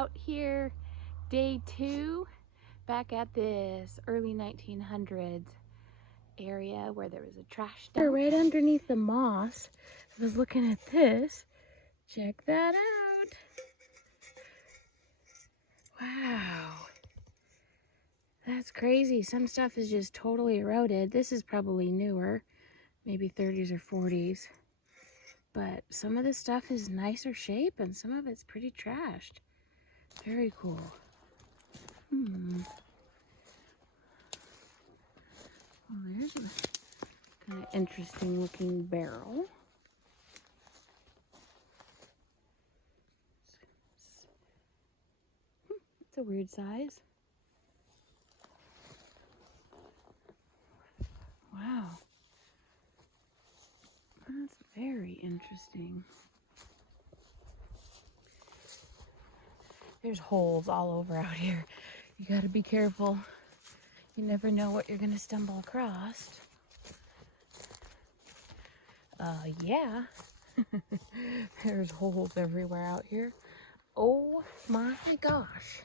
out here, day 2, back at this early 1900s area where there was a trash dump. Right underneath the moss, I was looking at this. Check that out. Wow. That's crazy. Some stuff is just totally eroded. This is probably newer, maybe 30s or 40s. But some of this stuff is nicer shape and some of it's pretty trashed. Very cool. Well, there's a kind of interesting looking barrel. It's a weird size. Wow. That's very interesting. There's holes all over out here. You gotta be careful. You never know what you're gonna stumble across. Yeah. There's holes everywhere out here. Oh my gosh.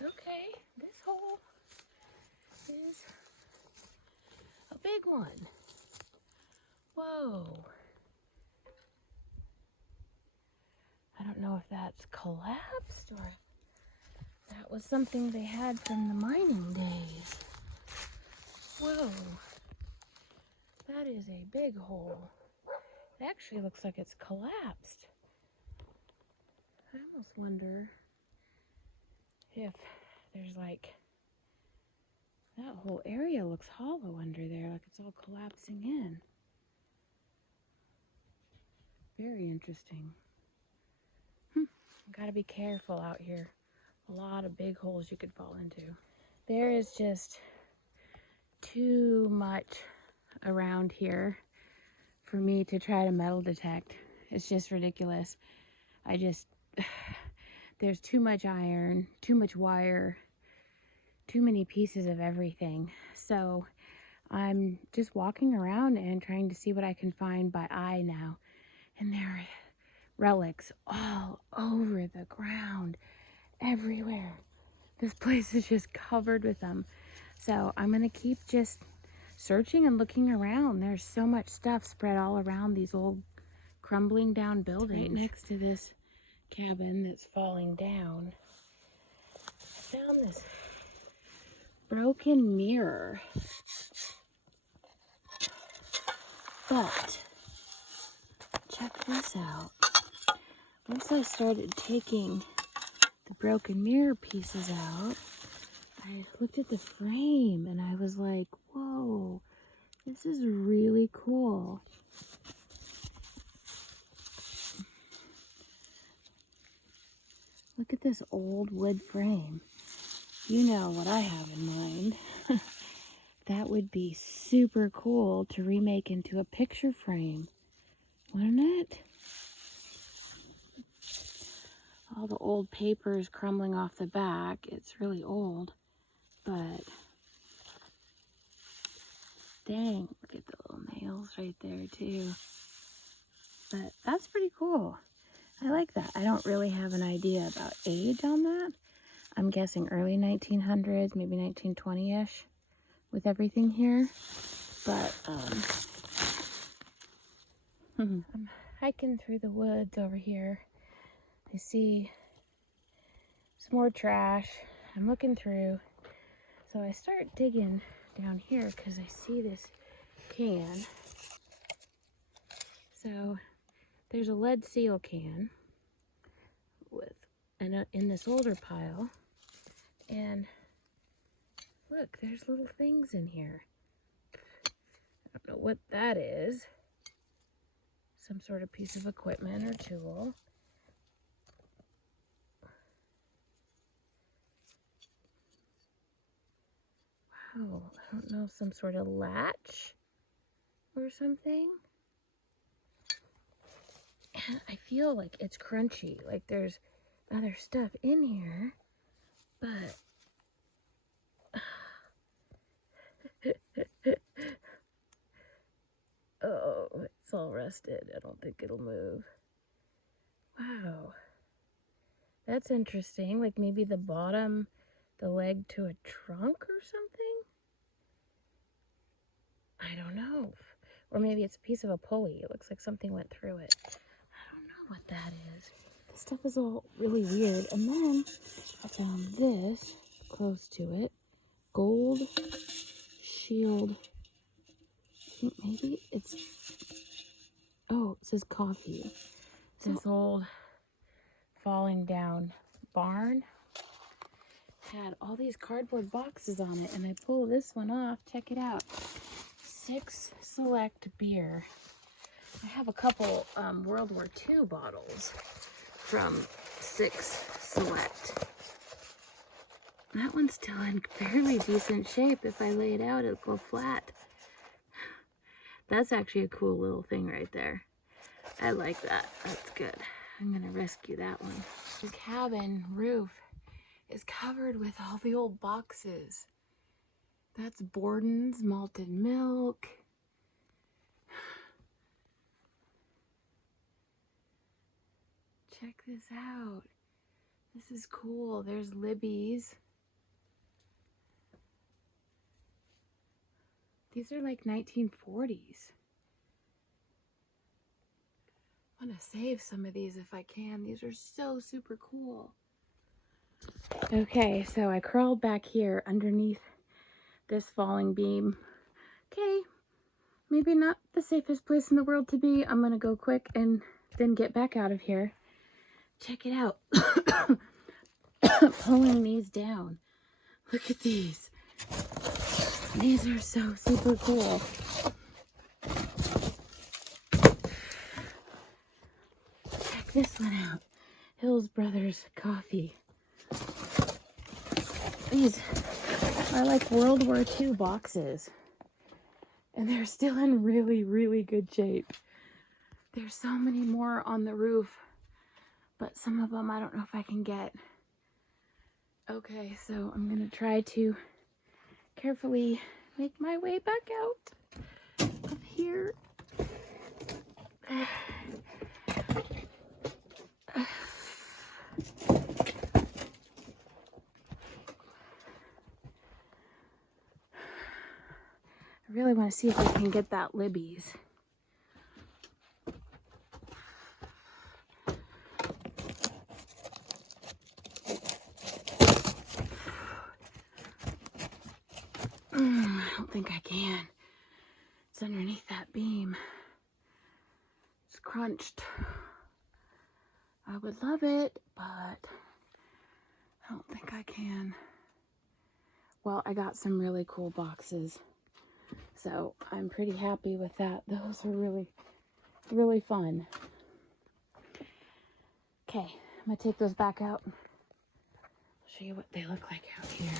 Okay, this hole is a big one. Whoa. I don't know if that's collapsed or if that was something they had from the mining days. Whoa. That is a big hole. It actually looks like it's collapsed. I almost wonder if there's like, that whole area looks hollow under there, like it's all collapsing in. Very interesting. Gotta be careful out here. A lot of big holes you could fall into. There is just too much around here for me to try to metal detect. It's just ridiculous. There's too much iron, too much wire, too many pieces of everything. So I'm just walking around and trying to see what I can find by eye now. And there are relics all over the ground, everywhere. This place is just covered with them. So I'm gonna keep just searching and looking around. There's so much stuff spread all around these old crumbling down buildings. Right next to this cabin that's falling down, I found this broken mirror. But check this out. Once I started taking the broken mirror pieces out, I looked at the frame and I was like, whoa, this is really cool. Look at this old wood frame. You know what I have in mind. That would be super cool to remake into a picture frame, wouldn't it? All the old papers crumbling off the back. It's really old, but dang, look at the little nails right there too. But that's pretty cool. I like that. I don't really have an idea about age on that. I'm guessing early 1900s, maybe 1920-ish with everything here. But I'm hiking through the woods over here. I see some more trash. I'm looking through. So I start digging down here because I see this can. So there's a lead seal can in this older pile. And look, there's little things in here. I don't know what that is. Some sort of piece of equipment or tool. Wow, I don't know, some sort of latch or something. And I feel like it's crunchy, like there's other stuff in here, but oh, it's all rusted. I don't think it'll move. Wow. That's interesting. Like maybe the bottom, the leg to a trunk or something? I don't know. Or maybe it's a piece of a pulley. It looks like something went through it. I don't know what that is. This stuff is all really weird. And then I found this close to it. Gold shield. I think maybe it's... Oh, it says coffee. This old falling down barn had all these cardboard boxes on it, and I pull this one off. Check it out. 6 Select beer. I have a couple World War II bottles from 6 Select. That one's still in fairly decent shape. If I lay it out, it'll go flat. That's actually a cool little thing right there. I like that. That's good. I'm gonna rescue that one. The cabin roof is covered with all the old boxes. That's Borden's malted milk. Check this out. This is cool. There's Libby's. These are like 1940s. I want to save some of these if I can. These are so super cool. Okay, so I crawled back here underneath this falling beam. Okay, maybe not the safest place in the world to be. I'm gonna go quick and then get back out of here. Check it out. Pulling these down. Look at these. These are so super cool. Check this one out. Hills Brothers coffee. These are like World War II boxes. And they're still in really, really good shape. There's so many more on the roof. But some of them I don't know if I can get. Okay, so I'm going to try to carefully make my way back out of here. I really want to see if I can get that Libby's. I don't think I can. It's underneath that beam. It's crunched. I would love it, but I don't think I can. Well, I got some really cool boxes, so I'm pretty happy with that. Those are really, really fun. Okay, I'm gonna take those back out. I'll show you what they look like out here.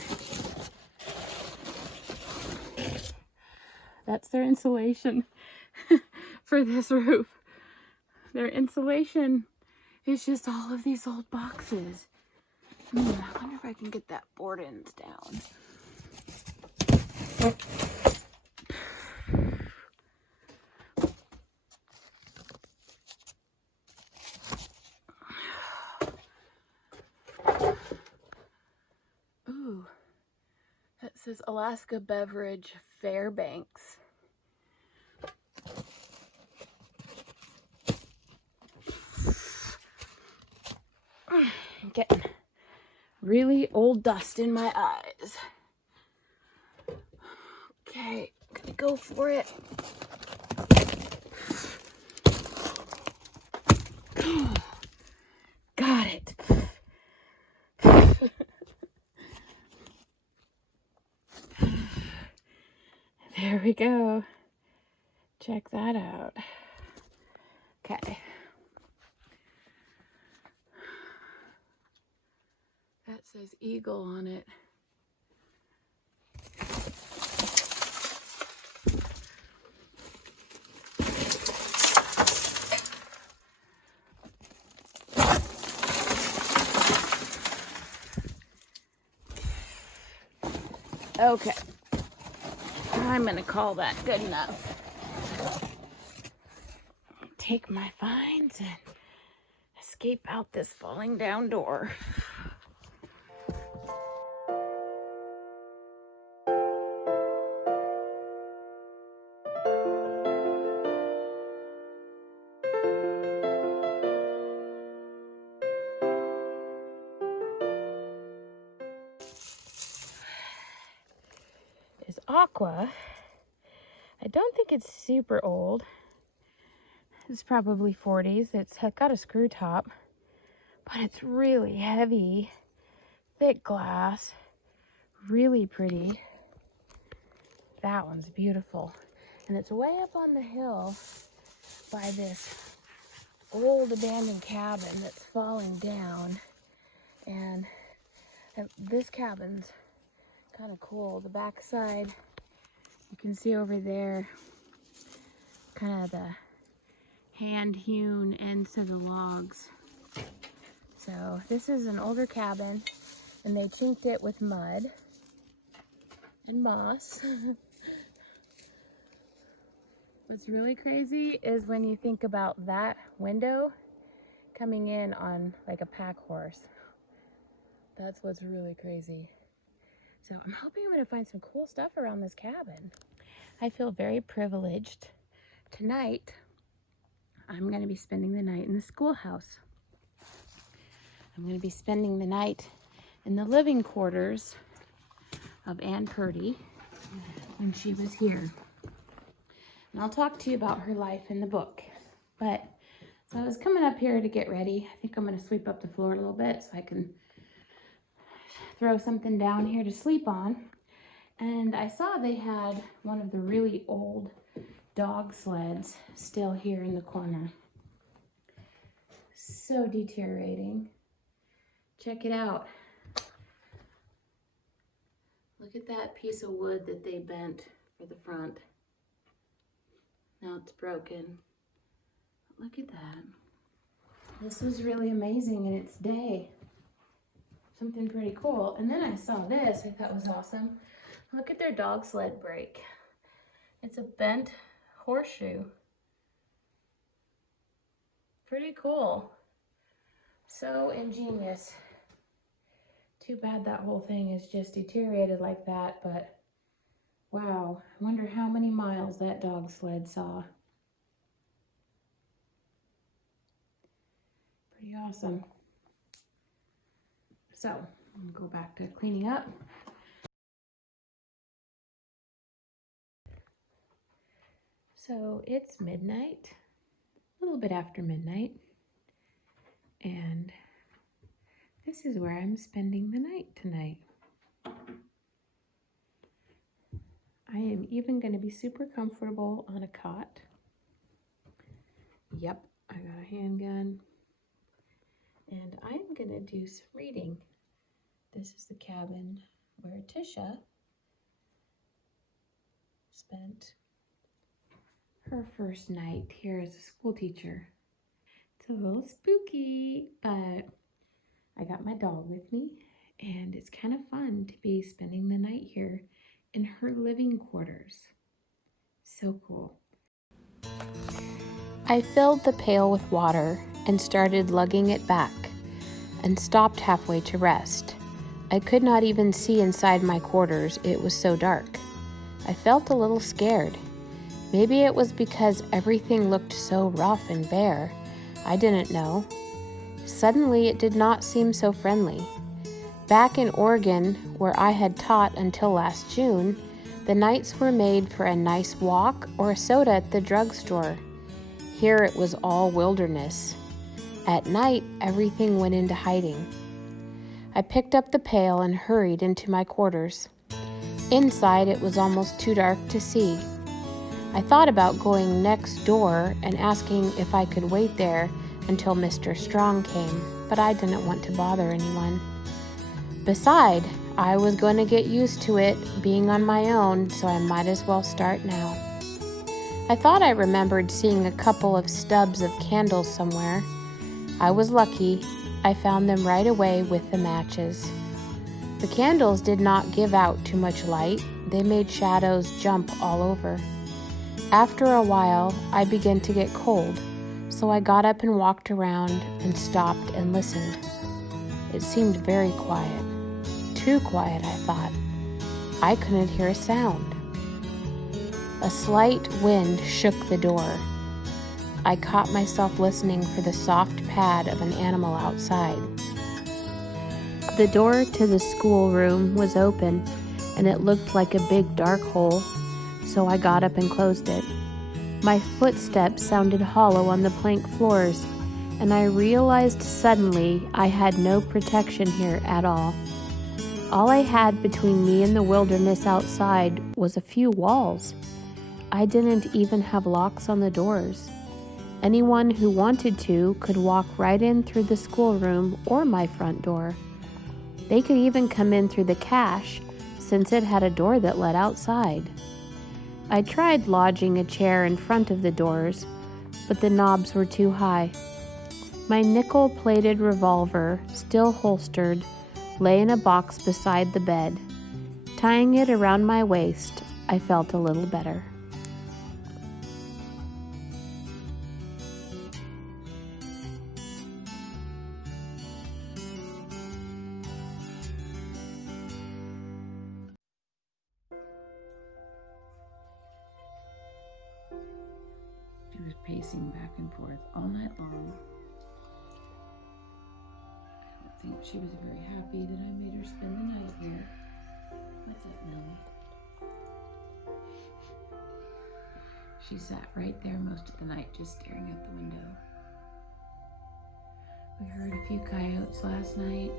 That's their insulation for this roof. Their insulation is just all of these old boxes. I wonder if I can get that board ends down. Ooh, that says Alaska Beverage Fairbanks. I'm getting really old dust in my eyes. Okay, gonna go for it. Got it. There we go. Check that out. Okay. That says Eagle on it. Okay. I'm gonna call that good enough. Take my finds and escape out this falling down door. Is Aqua. I don't think it's super old. It's probably 40s. It's got a screw top, but it's really heavy, thick glass, really pretty. That one's beautiful. And it's way up on the hill by this old abandoned cabin that's falling down. And this cabin's kind of cool. The back side, you can see over there, kind of the hand-hewn ends of the logs. So this is an older cabin, and they chinked it with mud and moss. What's really crazy is when you think about that window coming in on like a pack horse. That's what's really crazy. So I'm hoping I'm going to find some cool stuff around this cabin. I feel very privileged. Tonight, I'm going to be spending the night in the schoolhouse. I'm going to be spending the night in the living quarters of Aunt Purdy when she was here. And I'll talk to you about her life in the book. But, so I was coming up here to get ready. I think I'm going to sweep up the floor a little bit so I can throw something down here to sleep on. And I saw they had one of the really old dog sleds still here in the corner. So deteriorating. Check it out. Look at that piece of wood that they bent for the front. Now it's broken. Look at that. This was really amazing in its day. Something pretty cool. And then I saw this, I thought was awesome. Look at their dog sled brake. It's a bent horseshoe. Pretty cool. So ingenious. Too bad that whole thing is just deteriorated like that, but wow, I wonder how many miles that dog sled saw. Pretty awesome. So, I'm gonna go back to cleaning up. So it's midnight, a little bit after midnight, and this is where I'm spending the night tonight. I am even going to be super comfortable on a cot. Yep, I got a handgun. And I'm going to do some reading. This is the cabin where Tisha spent her first night here as a school teacher. It's a little spooky, but I got my dog with me, and it's kind of fun to be spending the night here in her living quarters. So cool. I filled the pail with water and started lugging it back and stopped halfway to rest. I could not even see inside my quarters, it was so dark. I felt a little scared. Maybe it was because everything looked so rough and bare. I didn't know. Suddenly, it did not seem so friendly. Back in Oregon, where I had taught until last June, the nights were made for a nice walk or a soda at the drugstore. Here it was all wilderness. At night, everything went into hiding. I picked up the pail and hurried into my quarters. Inside, it was almost too dark to see. I thought about going next door and asking if I could wait there until Mr. Strong came, but I didn't want to bother anyone. Besides, I was going to get used to it being on my own, so I might as well start now. I thought I remembered seeing a couple of stubs of candles somewhere. I was lucky. I found them right away with the matches. The candles did not give out too much light. They made shadows jump all over. After a while, I began to get cold, So I got up and walked around and stopped and listened. It seemed very quiet. Too quiet, I thought. I couldn't hear a sound. A slight wind shook the door. I caught myself listening for the soft pad of an animal outside. The door to the schoolroom was open, and it looked like a big dark hole, so I got up and closed it. My footsteps sounded hollow on the plank floors, and I realized suddenly I had no protection here at all. All I had between me and the wilderness outside was a few walls. I didn't even have locks on the doors. Anyone who wanted to could walk right in through the schoolroom or my front door. They could even come in through the cache, since it had a door that led outside. I tried lodging a chair in front of the doors, but the knobs were too high. My nickel-plated revolver, still holstered, lay in a box beside the bed. Tying it around my waist, I felt a little better. She was pacing back and forth all night long. I don't think she was very happy that I made her spend the night here. What's up, Millie? She sat right there most of the night, just staring at the window. We heard a few coyotes last night.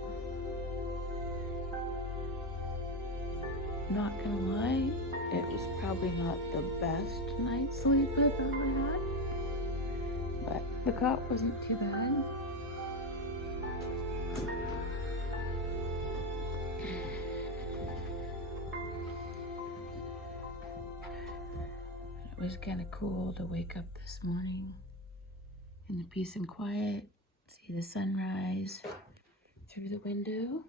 Not gonna lie, it was probably not the best night's sleep I've ever had, but the cot wasn't too bad. It was kind of cool to wake up this morning in the peace and quiet, see the sunrise through the window.